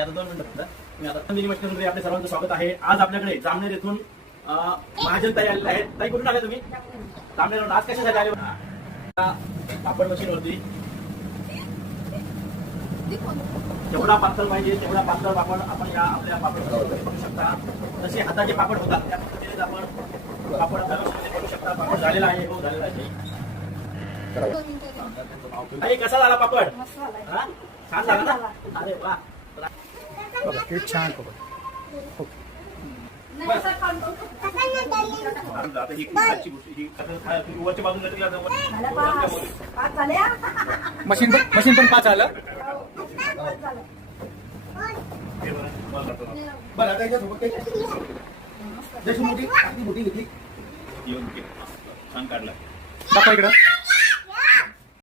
आता 2 मिनिटं मी आता नंदिनी मशीनमध्ये आपल्या सर्वांचं स्वागत आहे. आज आपल्याकडे जामनेर येथून महाजन ताई आलेले आहेत. ताई कुठून आले तुम्ही? जामनेर. आज कशासाठी आले? पापड मशीनवरती जेवढा पातळ पाहिजे तेवढा पातळ पापड आपण या आपल्या पापड करू शकता. जसे हाताचे पापड होतात त्या पद्धतीने आपण पापड करू शकता. पापड झालेला आहे. हो झालेला आहे. कसा झाला पापड? छान झाला ना? अरे वा. छान मशीन पण 5 आलं. छान काढला. दाखवा इकडं.